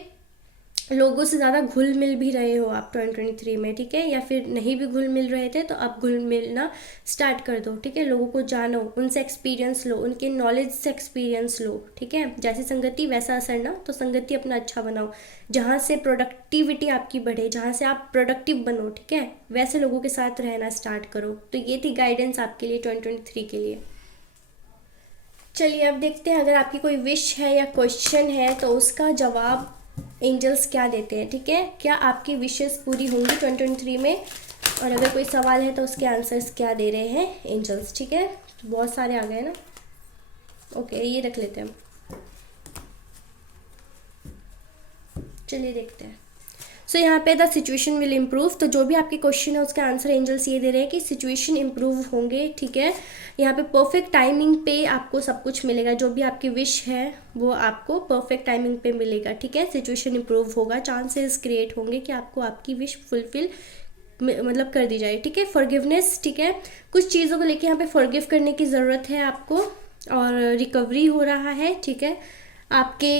लोगों से ज़्यादा घुल मिल भी रहे हो आप 2023 में, ठीक है। या फिर नहीं भी घुल मिल रहे थे तो आप घुल मिलना स्टार्ट कर दो, ठीक है। लोगों को जानो, उनसे एक्सपीरियंस लो, उनके नॉलेज से एक्सपीरियंस लो, ठीक है। जैसी संगति वैसा असर ना, तो संगति अपना अच्छा बनाओ, जहाँ से प्रोडक्टिविटी आपकी बढ़े, जहाँ से आप प्रोडक्टिव बनो, ठीक है, वैसे लोगों के साथ रहना स्टार्ट करो। तो ये थी गाइडेंस आपके लिए 2023 के लिए। चलिए अब देखते हैं, अगर आपकी कोई विश है या क्वेश्चन है तो उसका जवाब एंजल्स क्या देते हैं, ठीक है। क्या आपकी विशेस पूरी होंगी 2023 में, और अगर कोई सवाल है तो उसके आंसर्स क्या दे रहे हैं एंजल्स, ठीक है। तो बहुत सारे आ गए ना, ओके, ये रख लेते हैं। चलिए देखते हैं। सो यहाँ पे द सिचुएशन विल इम्प्रूव, तो जो भी आपके क्वेश्चन है उसका आंसर एंजल्स ये दे रहे हैं कि सिचुएशन इम्प्रूव होंगे, ठीक है। यहाँ पे परफेक्ट टाइमिंग पे आपको सब कुछ मिलेगा, जो भी आपकी विश है वो आपको परफेक्ट टाइमिंग पे मिलेगा, ठीक है। सिचुएशन इम्प्रूव होगा, चांसेस क्रिएट होंगे कि आपको आपकी विश फुलफिल मतलब कर दी जाए, ठीक है। फॉरगिवनेस, ठीक है, कुछ चीज़ों को लेके यहाँ पे फॉरगिव करने की ज़रूरत है आपको, और रिकवरी हो रहा है, ठीक है। आपके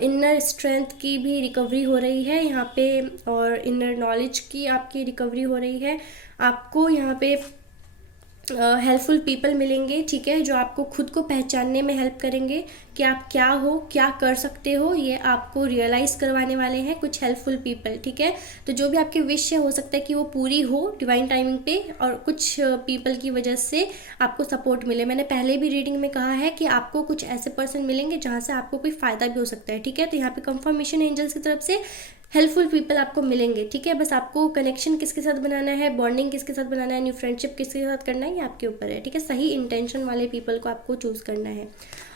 इनर स्ट्रेंथ की भी रिकवरी हो रही है यहाँ पे, और इनर नॉलेज की आपकी रिकवरी हो रही है। आपको यहाँ पे हेल्पफुल पीपल मिलेंगे, ठीक है, जो आपको खुद को पहचानने में हेल्प करेंगे कि आप क्या हो, क्या कर सकते हो, ये आपको रियलाइज़ करवाने वाले हैं कुछ हेल्पफुल पीपल, ठीक है। तो जो भी आपकी विश है हो सकता है कि वो पूरी हो डिवाइन टाइमिंग पे, और कुछ पीपल की वजह से आपको सपोर्ट मिले। मैंने पहले भी रीडिंग में कहा है कि आपको कुछ ऐसे पर्सन मिलेंगे जहाँ से आपको कोई फ़ायदा भी हो सकता है, ठीक है। तो यहाँ पे कंफर्मेशन एंजल्स की तरफ से हेल्पफुल पीपल आपको मिलेंगे, ठीक है। बस आपको कनेक्शन किसके साथ बनाना है, बॉन्डिंग किसके साथ बनाना है, न्यू फ्रेंडशिप किसके साथ करना है, ये आपके ऊपर है, ठीक है। सही इंटेंशन वाले पीपल को आपको चूज़ करना है।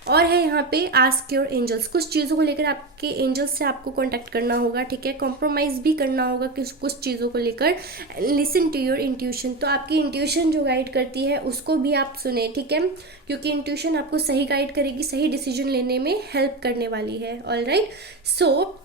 और है यहाँ पे आस्क योर एंजल्स, कुछ चीज़ों को लेकर आपके एंजल्स से आपको कांटेक्ट करना होगा, ठीक है। कॉम्प्रोमाइज़ भी करना होगा कुछ चीज़ों को लेकर। लिसन टू योर इंट्यूशन, तो आपकी इंट्यूशन जो गाइड करती है उसको भी आप सुने, ठीक है, क्योंकि इंट्यूशन आपको सही गाइड करेगी, सही डिसीजन लेने में हेल्प करने वाली है। ऑल राइट, सो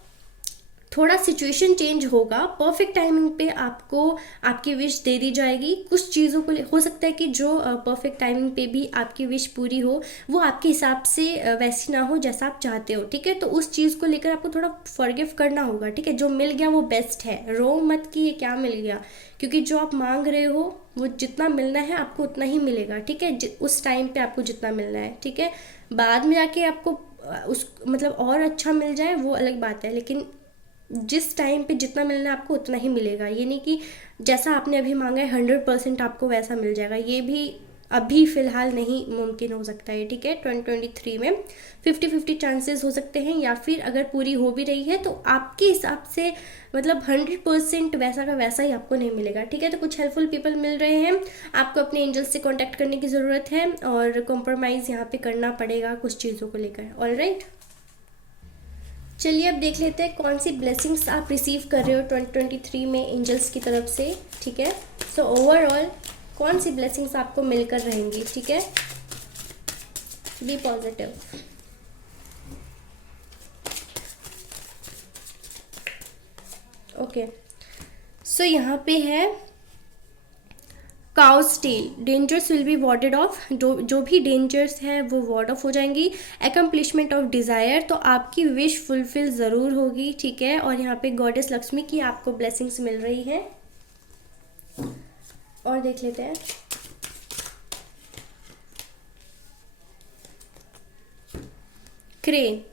थोड़ा सिचुएशन चेंज होगा, परफेक्ट टाइमिंग पे आपको आपकी विश दे दी जाएगी। कुछ चीज़ों को हो सकता है कि जो परफेक्ट टाइमिंग पे भी आपकी विश पूरी हो, वो आपके हिसाब से वैसी ना हो जैसा आप चाहते हो, ठीक है। तो उस चीज़ को लेकर आपको थोड़ा फॉरगिव करना होगा, ठीक है। जो मिल गया वो बेस्ट है, रो मत कि ये क्या मिल गया, क्योंकि जो आप मांग रहे हो वो जितना मिलना है आपको उतना ही मिलेगा, ठीक है। उस टाइम पे आपको जितना मिलना है, ठीक है। बाद में जाके आपको उस मतलब और अच्छा मिल जाए वो अलग बात है, लेकिन जिस टाइम पे जितना मिलना है आपको उतना ही मिलेगा। ये नहीं कि जैसा आपने अभी मांगा है 100% आपको वैसा मिल जाएगा, ये भी अभी फ़िलहाल नहीं मुमकिन हो सकता है, ठीक है। 2023 में 50-50 चांसेस हो सकते हैं, या फिर अगर पूरी हो भी रही है तो आपके हिसाब से मतलब 100% वैसा का वैसा ही आपको नहीं मिलेगा, ठीक है। तो कुछ हेल्पफुल पीपल मिल रहे हैं, आपको अपने एंजल्स से कॉन्टैक्ट करने की ज़रूरत है, और कॉम्प्रोमाइज़ यहाँ पे करना पड़ेगा कुछ चीज़ों को लेकर। ऑल राइट, चलिए अब देख लेते हैं कौन सी ब्लेसिंग्स आप रिसीव कर रहे हो 2023 में एंजल्स की तरफ से, ठीक है। सो ओवरऑल कौन सी ब्लेसिंग्स आपको मिलकर रहेंगी, ठीक है। B positive. ओके, सो यहाँ पे है cow's tail, dangers will be warded off, जो भी डेंजर्स हैं वो वार्ड ऑफ हो जाएंगी। एकम्प्लिशमेंट ऑफ डिज़ायर, तो आपकी विश फुलफिल ज़रूर होगी, ठीक है। और यहाँ पे गॉडेस लक्ष्मी की आपको ब्लेसिंग्स मिल रही हैं। और देख लेते हैं। Crane,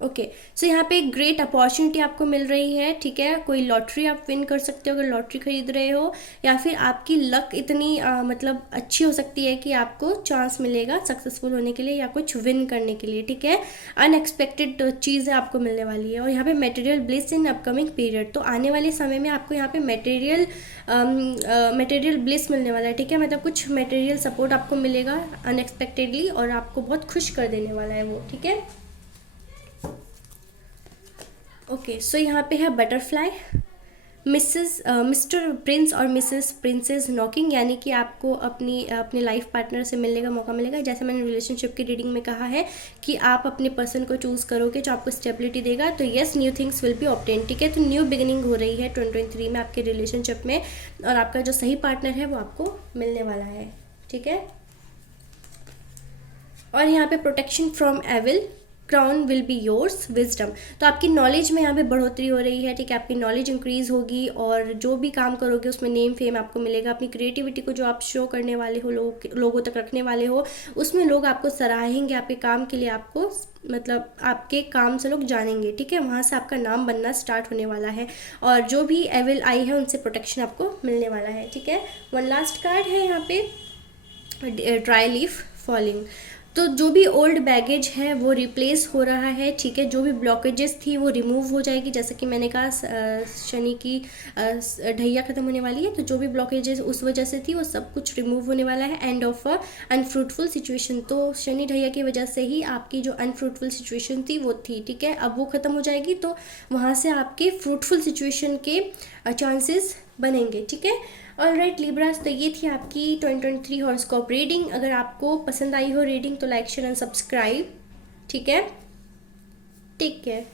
okay. सो यहाँ पे एक ग्रेट अपॉर्चुनिटी आपको मिल रही है, ठीक है। कोई लॉटरी आप विन कर सकते हो अगर लॉटरी खरीद रहे हो, या फिर आपकी लक इतनी मतलब अच्छी हो सकती है कि आपको चांस मिलेगा सक्सेसफुल होने के लिए या कुछ विन करने के लिए, ठीक है। अनएक्सपेक्टेड चीज़ें आपको मिलने वाली है। और यहाँ पे material bliss in upcoming period, तो आने वाले समय में आपको यहाँ पे मटेरियल ब्लिस मिलने वाला है, ठीक है। मतलब कुछ मटेरियल सपोर्ट आपको मिलेगा अनएक्सपेक्टेडली और आपको बहुत खुश कर देने वाला है वो, ठीक है। ओके, सो यहाँ पे है बटरफ्लाई, मिस्टर प्रिंस और मिसेस प्रिंसेस नॉकिंग, यानी कि आपको अपने लाइफ पार्टनर से मिलने का मौका मिलेगा। जैसे मैंने रिलेशनशिप की रीडिंग में कहा है कि आप अपने पर्सन को चूज़ करोगे जो आपको स्टेबिलिटी देगा, तो yes new things will be obtain, ठीक है। तो न्यू बिगिनिंग हो रही है 2023 में आपके रिलेशनशिप में, और आपका जो सही पार्टनर है वो आपको मिलने वाला है, ठीक है। और यहाँ पे protection from evil, crown will be yours, wisdom, तो आपकी नॉलेज में यहाँ पे बढ़ोतरी हो रही है, ठीक है। आपकी नॉलेज इंक्रीज होगी और जो भी काम करोगे उसमें नेम फेम आपको मिलेगा। अपनी क्रिएटिविटी को जो आप शो करने वाले हो, लोगों तक रखने वाले हो, उसमें लोग आपको सराहेंगे, आपके काम के लिए आपको मतलब आपके काम से लोग जानेंगे, ठीक है। वहाँ से आपका नाम बनना स्टार्ट होने वाला है, और जो भी एविल आई है उनसे प्रोटेक्शन आपको मिलने वाला है, ठीक है। वन लास्ट कार्ड है यहाँ पे ड्राई लीफ फॉलिंग, तो जो भी ओल्ड बैगेज है वो रिप्लेस हो रहा है, ठीक है। जो भी ब्लॉकेजेस थी वो रिमूव हो जाएगी, जैसे कि मैंने कहा शनि की ढैया ख़त्म होने वाली है, तो जो भी ब्लॉकेजेस उस वजह से थी वो सब कुछ रिमूव होने वाला है। End of a unfruitful situation, तो शनि ढैया की वजह से ही आपकी जो अनफ्रूटफुल सिचुएशन थी वो थी, ठीक है। अब वो ख़त्म हो जाएगी, तो वहाँ से आपके फ्रूटफुल सिचुएशन के चांसेस बनेंगे, ठीक है। ऑलराइट लिब्रास, तो ये थी आपकी 2023 हॉरोस्कोप रीडिंग। अगर आपको पसंद आई हो रीडिंग तो लाइक शेयर एंड सब्सक्राइब, ठीक है। Take care.